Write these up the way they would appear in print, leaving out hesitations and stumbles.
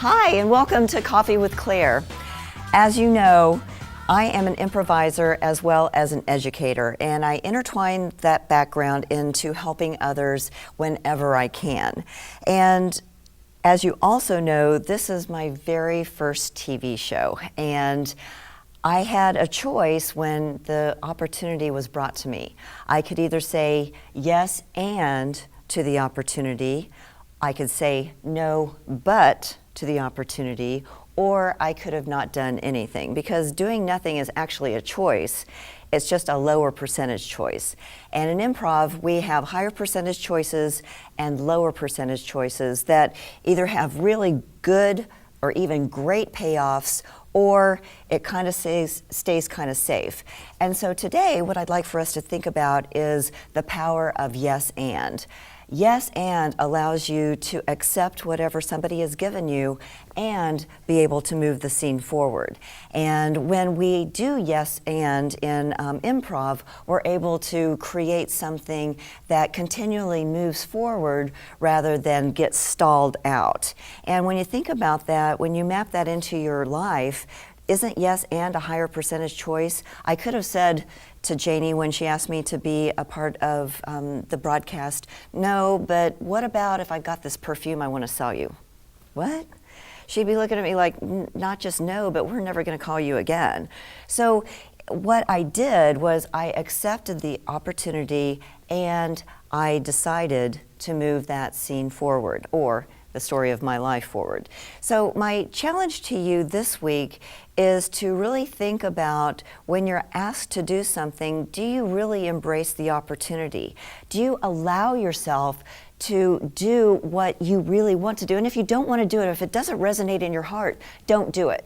Hi, and welcome to Coffee with Claire. As you know, I am an improviser as well as an educator, and I intertwine that background into helping others whenever I can. And as you also know, this is my very first TV show, and I had a choice when the opportunity was brought to me. I could either say yes and to the opportunity, I could say no but to the opportunity, or I could have not done anything, because doing nothing is actually a choice. It's just a lower percentage choice. And in improv, we have higher percentage choices and lower percentage choices that either have really good or even great payoffs, or it kind of stays kind of safe. And so today, what I'd like for us to think about is the power of yes and. Yes and allows you to accept whatever somebody has given you and be able to move the scene forward. And when we do yes and in improv, we're able to create something that continually moves forward rather than get stalled out. And when you think about that, when you map that into your life, isn't yes and a higher percentage choice? I could have said to Jayne when she asked me to be a part of the broadcast, no, but what about if I got this perfume I want to sell you? What? She'd be looking at me like, not just no, but we're never going to call you again. So what I did was I accepted the opportunity and I decided to move that scene forward, or the story of my life forward. So my challenge to you this week is to really think about, when you're asked to do something, do you really embrace the opportunity? Do you allow yourself to do what you really want to do? And if you don't want to do it, if it doesn't resonate in your heart, don't do it.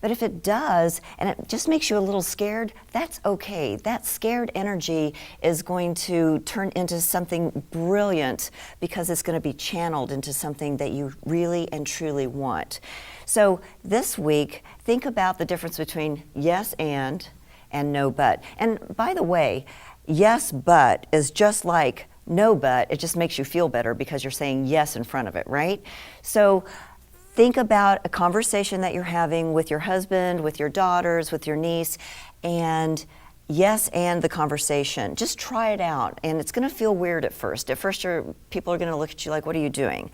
But if it does, and it just makes you a little scared, that's okay. That scared energy is going to turn into something brilliant, because it's going to be channeled into something that you really and truly want. So this week, think about the difference between yes and no but. And by the way, yes but is just like no but. It just makes you feel better because you're saying yes in front of it, right? So think about a conversation that you're having with your husband, with your daughters, with your niece, and yes and the conversation. Just try it out, and it's going to feel weird at first. At first, people are going to look at you like, what are you doing?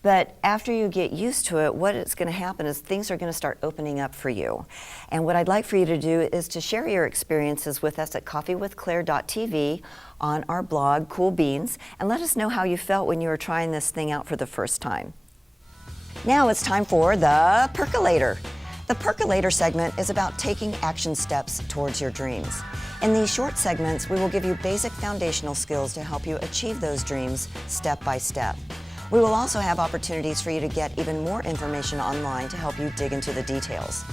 But after you get used to it, what is going to happen is things are going to start opening up for you. And what I'd like for you to do is to share your experiences with us at coffeewithclaire.tv, on our blog, Cool Beans, and let us know how you felt when you were trying this thing out for the first time. Now it's time for the Percolator. The Percolator segment is about taking action steps towards your dreams. In these short segments, we will give you basic foundational skills to help you achieve those dreams step by step. We will also have opportunities for you to get even more information online to help you dig into the details.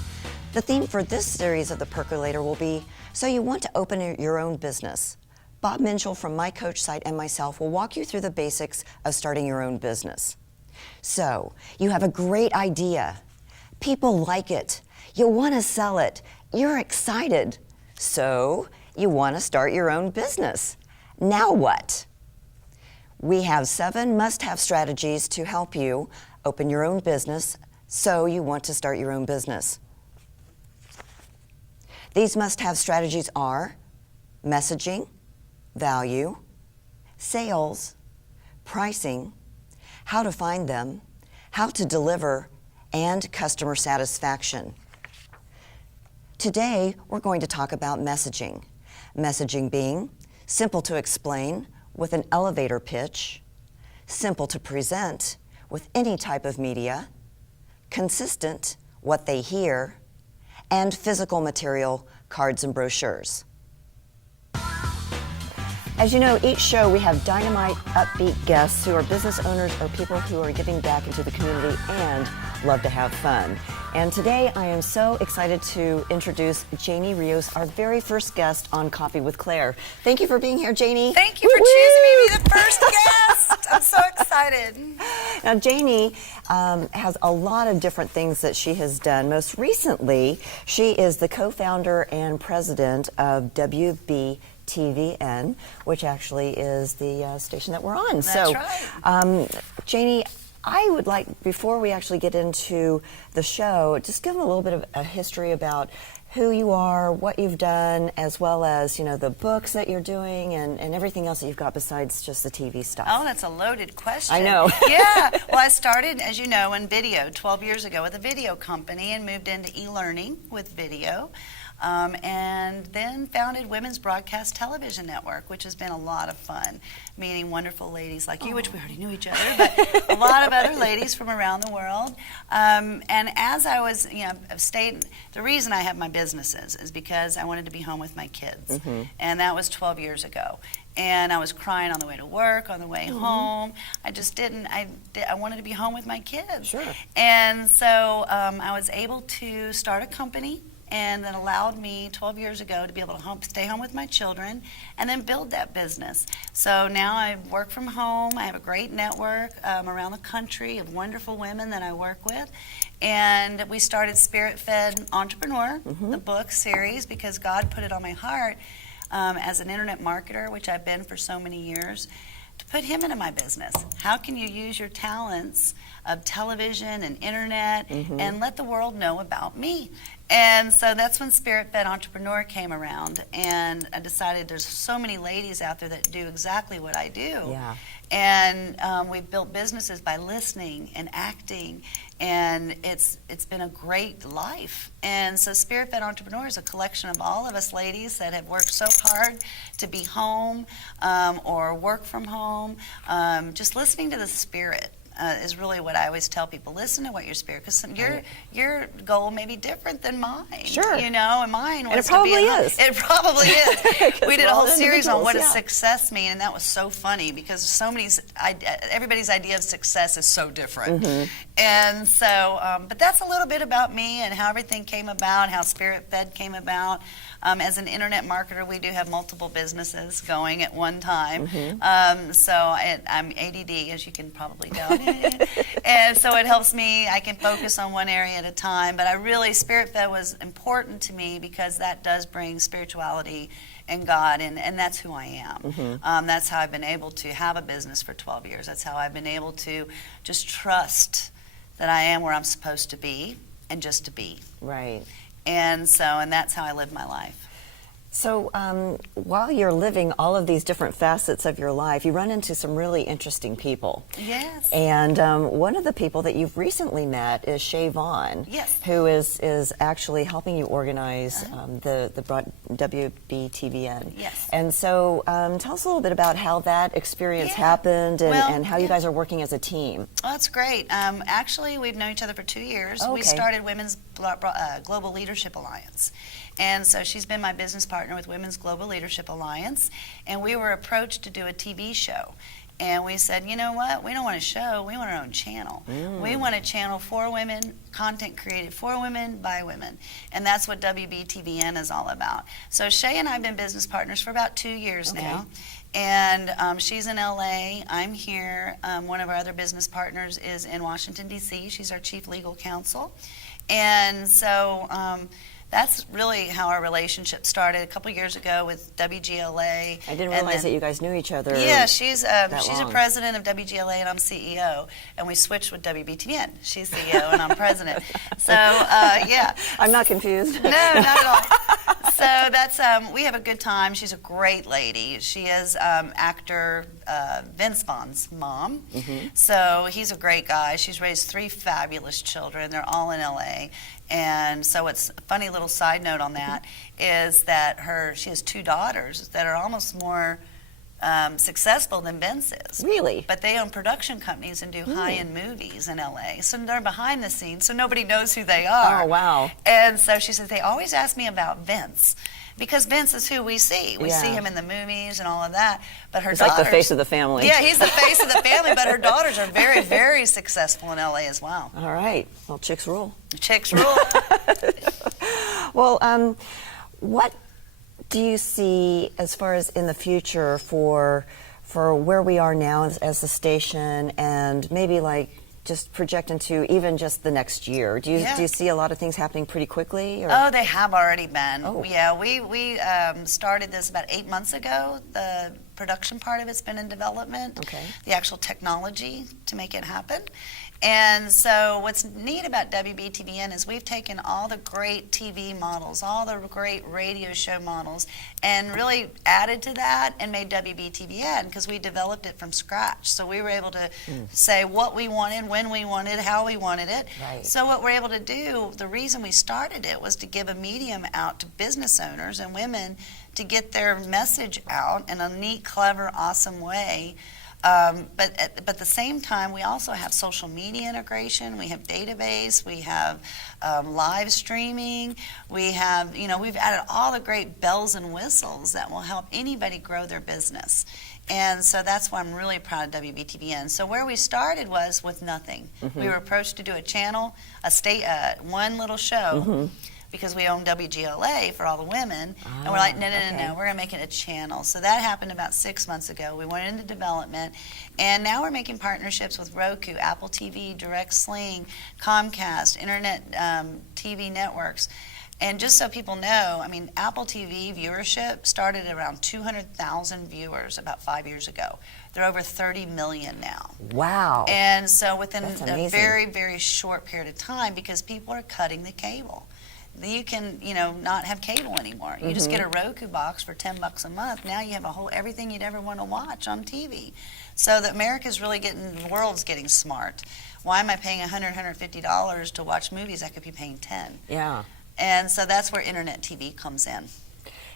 The theme for this series of the Percolator will be, so you want to open your own business. Bob Minchell from My Coach site and myself will walk you through the basics of starting your own business. So, you have a great idea. People like it. You want to sell it. You're excited. So, you want to start your own business. Now what? We have 7 must-have strategies to help you open your own business, so you want to start your own business. These must-have strategies are messaging, value, sales, pricing, how to find them, how to deliver, and customer satisfaction. Today, we're going to talk about messaging. Messaging being simple to explain with an elevator pitch, simple to present with any type of media, consistent, what they hear, and physical material, cards and brochures. As you know, each show we have dynamite, upbeat guests who are business owners or people who are giving back into the community and love to have fun. And today I am so excited to introduce Jayne Rios, our very first guest on Coffee with Claire. Thank you for being here, Jayne. Thank you for choosing me to be the first guest. I'm so excited. Now, Jayne has a lot of different things that she has done. Most recently, she is the co-founder and president of WBTVN, which actually is the station that we're on. That's right. Jayne, I would like, before we actually get into the show, just give them a little bit of a history about who you are, what you've done, as well as, you know, the books that you're doing and everything else that you've got besides just the TV stuff. Oh, that's a loaded question. I know. Yeah. Well, I started, as you know, in video 12 years ago with a video company and moved into e-learning with video. And then founded Women's Broadcast Television Network, which has been a lot of fun, meeting wonderful ladies like you, which we already knew each other, but a lot of other ladies from around the world. And as I was, you know, the reason I have my businesses is because I wanted to be home with my kids. And that was 12 years ago. And I was crying on the way to work, on the way home. I just didn't, I wanted to be home with my kids. Sure. And so I was able to start a company, and that allowed me 12 years ago to be able to stay home with my children and then build that business. So now I work from home. I have a great network around the country of wonderful women that I work with. And we started Spirit Fed Entrepreneur, the book series, because God put it on my heart as an internet marketer, which I've been for so many years, to put Him into my business. How can you use your talents of television and internet and let the world know about me? And so that's when Spirit Fed Entrepreneur came around, and I decided there's so many ladies out there that do exactly what I do. Yeah. And we've built businesses by listening and acting, and it's been a great life. And so Spirit Fed Entrepreneur is a collection of all of us ladies that have worked so hard to be home or work from home, just listening to the Spirit. Is really what I always tell people. Listen to what your spirit, because your goal may be different than mine. Sure. You know, and mine was And it to be probably is. It probably is. We did a whole series on what does yeah. success mean, and that was so funny because everybody's idea of success is so different. And so, but that's a little bit about me and how everything came about, how Spirit Fed came about. As an internet marketer, we do have multiple businesses going at one time. So I'm ADD, as you can probably tell. And so it helps me, I can focus on one area at a time. But Spirit Fed was important to me because that does bring spirituality and God, and that's who I am. That's how I've been able to have a business for 12 years. That's how I've been able to just trust that I am where I'm supposed to be and just to be. Right. And that's how I live my life. So while you're living all of these different facets of your life, you run into some really interesting people. Yes. And one of the people that you've recently met is Vaughn, Yes. who is actually helping you organize the WBTVN. Yes. And so tell us a little bit about how that experience happened and how you guys are working as a team. Well, that's great. Actually, we've known each other for 2 years. Okay. We started Women's Global Leadership Alliance. And so she's been my business partner with Women's Global Leadership Alliance. And we were approached to do a TV show. And we said, you know what? We don't want a show. We want our own channel. We want a channel for women, content created for women, by women. And that's what WBTVN is all about. So Shay and I have been business partners for about 2 years now. And she's in LA. I'm here. One of our other business partners is in Washington, D.C. She's our chief legal counsel. And so that's really how our relationship started a couple years ago with WGLA. I didn't realize that you guys knew each other. Yeah, she's a long. president of WGLA and I'm CEO, and we switched with WBTN. She's CEO and I'm president. So yeah. I'm not confused. No, not at all. So that's we have a good time. She's a great lady. She is actor Vince Vaughn's mom. So he's a great guy. She's raised 3 fabulous children. They're all in LA. And so it's a funny little side note on that is that she has 2 daughters that are almost more successful than Vince is. Really? But they own production companies and do high-end movies in LA. So they're behind the scenes, so nobody knows who they are. Oh, wow. And so she says, they always ask me about Vince. Because Vince is who we see. We see him in the movies and all of that. But her He's daughters, like the face of the family. Yeah, he's the face of the family, but her daughters are very, very successful in LA as well. All right. Well, chicks rule. Chicks rule. Well, what do you see as far as in the future for where we are now as the station and maybe like just project into even just the next year, do you see a lot of things happening pretty quickly? Or? Oh, they have already been. Oh. Yeah, we started this about 8 months ago. The production part of it's been in development. Okay. The actual technology to make it happen. And so what's neat about WBTVN is we've taken all the great TV models, all the great radio show models, and really added to that and made WBTVN because we developed it from scratch. So we were able to say what we wanted, when we wanted, how we wanted it. Right. So what we're able to do, the reason we started it was to give a medium out to business owners and women to get their message out in a neat, clever, awesome way. But at the same time, we also have social media integration, we have database, we have live streaming, we have, we've added all the great bells and whistles that will help anybody grow their business. And so that's why I'm really proud of WBTVN. So where we started was with nothing. We were approached to do a channel, one little show. Because we own WGLA for all the women, and we're like, no, we're going to make it a channel. So that happened about 6 months ago. We went into development, and now we're making partnerships with Roku, Apple TV, Direct Sling, Comcast, Internet TV networks. And just so people know, I mean, Apple TV viewership started at around 200,000 viewers about 5 years ago. They're over 30 million now. Wow. And so within That's a amazing. very, very short period of time, because people are cutting the cable. You can, not have cable anymore. You just get a Roku box for $10 a month. Now you have everything you'd ever want to watch on TV. So the the world's getting smart. Why am I paying $100, $150 to watch movies I could be paying $10? Yeah. And so that's where internet TV comes in.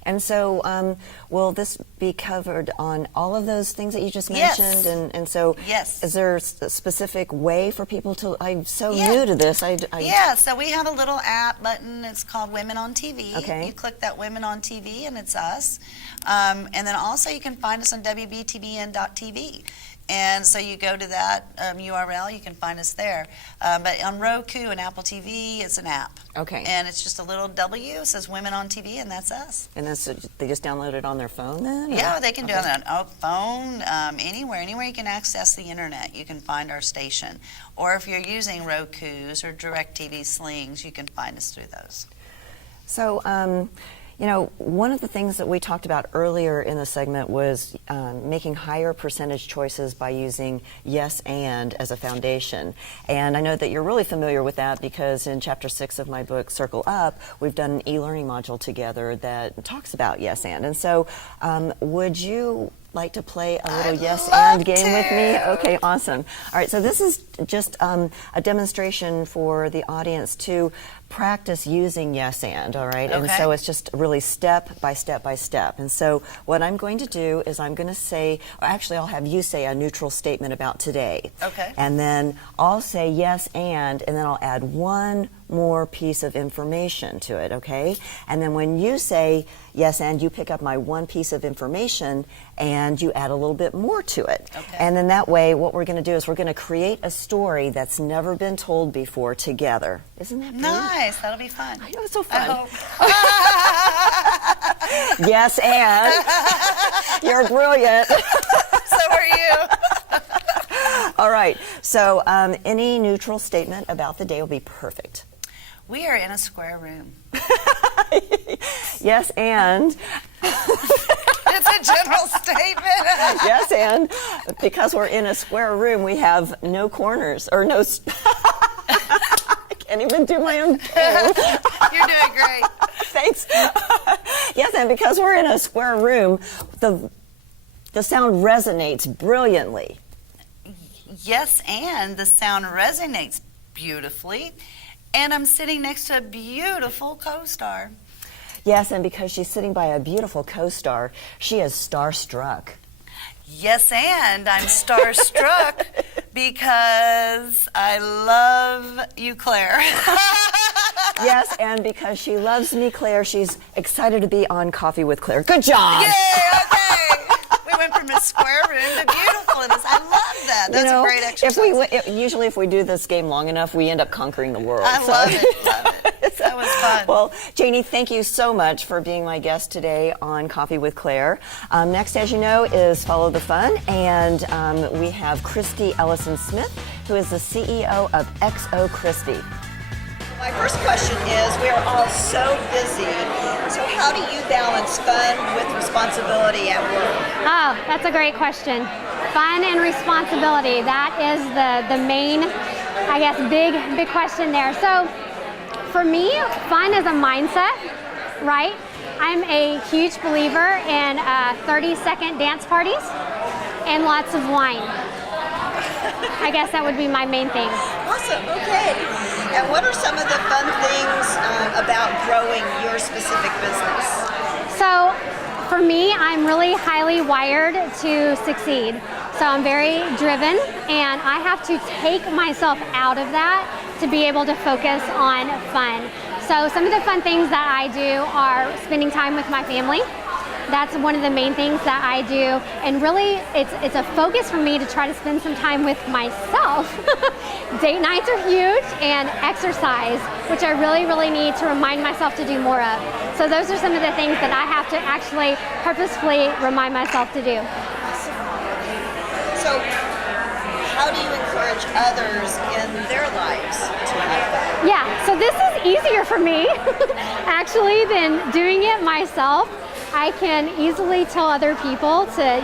And so will this be covered on all of those things that you just mentioned? Yes. And so Yes. is there a specific way for people to, I'm so new to this. Yeah, so we have a little app button. It's called Women on TV. Okay. You click that Women on TV and it's us. And then also you can find us on WBTVN.tv. And so you go to that URL, you can find us there. But on Roku and Apple TV, it's an app. Okay. And it's just a little W, it says Women on TV, and that's us. And they just download it on their phone then? Or? Yeah, they can do it on a phone, anywhere you can access the internet, you can find our station. Or if you're using Rokus or DirecTV Slings, you can find us through those. So, one of the things that we talked about earlier in the segment was making higher percentage choices by using yes and as a foundation. And I know that you're really familiar with that because in Chapter 6 of my book, Circle Up, we've done an e-learning module together that talks about yes and. And so would you like to play a little yes and game with me? Okay, awesome. All right, so this is just a demonstration for the audience to practice using yes and, all right? And so it's just really step by step by step. And so what I'm going to do is I'm going to say, or actually I'll have you say a neutral statement about today. Okay. And then I'll say yes and then I'll add one more piece of information to it, okay? And then when you say yes and, you pick up my one piece of information and you add a little bit more to it. Okay. And then that way what we're going to do is we're going to create a story that's never been told before together. Isn't that brilliant? Nice, that'll be fun. I know, it's so fun. I hope. Yes and. You're brilliant. So are you. All right, so any neutral statement about the day will be perfect. We are in a square room. Yes, and. It's a general statement. Yes, and because we're in a square room, we have no corners or no. I can't even do my own thing. You're doing great. Thanks. Yes, and because we're in a square room, the sound resonates brilliantly. Yes, and the sound resonates beautifully. And I'm sitting next to a beautiful co-star. Yes, and because she's sitting by a beautiful co-star, she is starstruck. Yes, and I'm starstruck because I love you, Claire. Yes, and because she loves me, Claire, she's excited to be on Coffee with Claire. Good job! Yay, okay. We went from a square room to beautifulness. I love that. That's a great exercise. Usually if we do this game long enough, we end up conquering the world. I love it. That was fun. Well, Jayne, thank you so much for being my guest today on Coffee with Claire. Next, as you know, is Follow the Fun, and we have Christy Ellison-Smith. who is the CEO of XO Crispy. My first question is, we are all so busy, so how do you balance fun with responsibility at work? Oh, that's a great question. Fun and responsibility, that is the main, I guess, big question there. So for me, fun is a mindset, right? I'm a huge believer in 30-second dance parties and lots of wine. I guess that would be my main thing. Awesome, okay. And what are some of the fun things about growing your specific business? So for me, I'm really highly wired to succeed. So I'm very driven, and I have to take myself out of that to be able to focus on fun. So some of the fun things that I do are spending time with my family. That's one of the main things that I do, and really it's a focus for me to try to spend some time with myself. Date nights are huge, and exercise, which I really need to remind myself to do more of. So those are some of the things that I have to actually purposefully remind myself to do. So how do you encourage others in their lives to have fun? Yeah, so this is easier for me actually than doing it myself. I can easily tell other people to,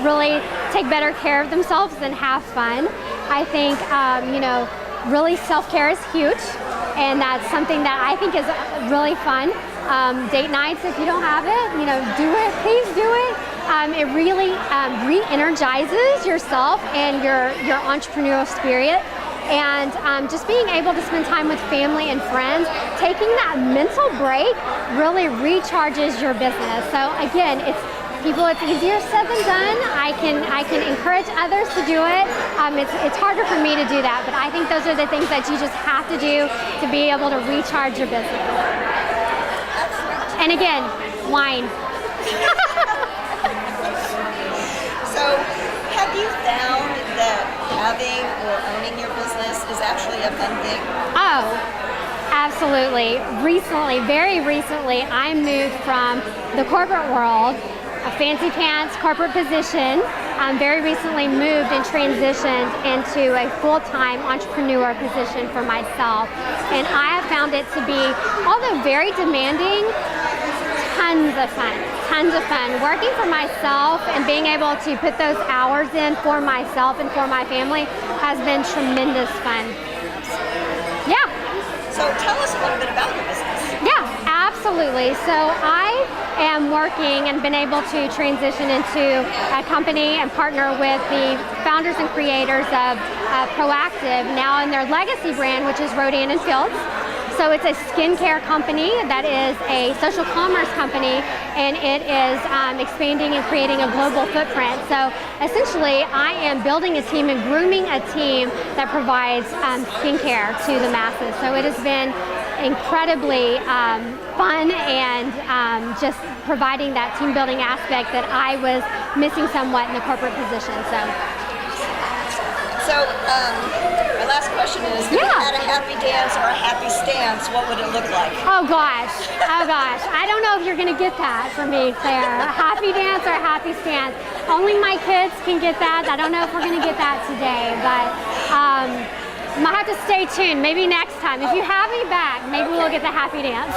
really take better care of themselves and have fun. I think, really self-care is huge, and that's something that I think is really fun. Date nights, if you don't have it, do it, please do it. It really re-energizes yourself and your entrepreneurial spirit. And just being able to spend time with family and friends, taking that mental break really recharges your business. So again, it's easier said than done. I can encourage others to do it. It's harder for me to do that, but I think those are the things that you just have to do to be able to recharge your business. And again, wine. So have you found that having or owning your business is actually a fun thing? Oh, absolutely. Very recently, I moved from the corporate world, a fancy pants corporate position. Very recently moved and transitioned into a full-time entrepreneur position for myself. And I have found it to be, although very demanding, tons of fun. Working for myself and being able to put those hours in for myself and for my family has been tremendous fun. Yeah. So tell us a little bit about your business. Yeah, absolutely. So I am working and been able to transition into a company and partner with the founders and creators of Proactive, now in their legacy brand, which is Rodan and Fields. So it's a skincare company that is a social commerce company, and it is expanding and creating a global footprint. So essentially, I am building a team and grooming a team that provides skincare to the masses. So it has been incredibly fun and just providing that team building aspect that I was missing somewhat in the corporate position. So my last question is, if you had a happy dance or a happy stance, what would it look like? Oh gosh. I don't know if you're gonna get that from me, Claire. A happy dance or a happy stance. Only my kids can get that. I don't know if we're gonna get that today, but I might have to stay tuned. Maybe next time. If you have me back, maybe we'll get the happy dance.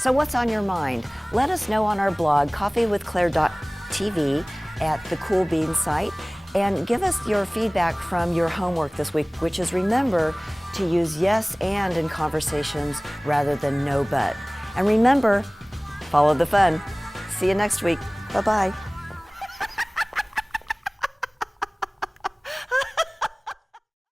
So what's on your mind? Let us know on our blog, coffeewithclaire.tv, at the Cool Beans site, and give us your feedback from your homework this week, which is, remember to use yes and in conversations rather than no but. And remember, follow the fun. See you next week. Bye-bye.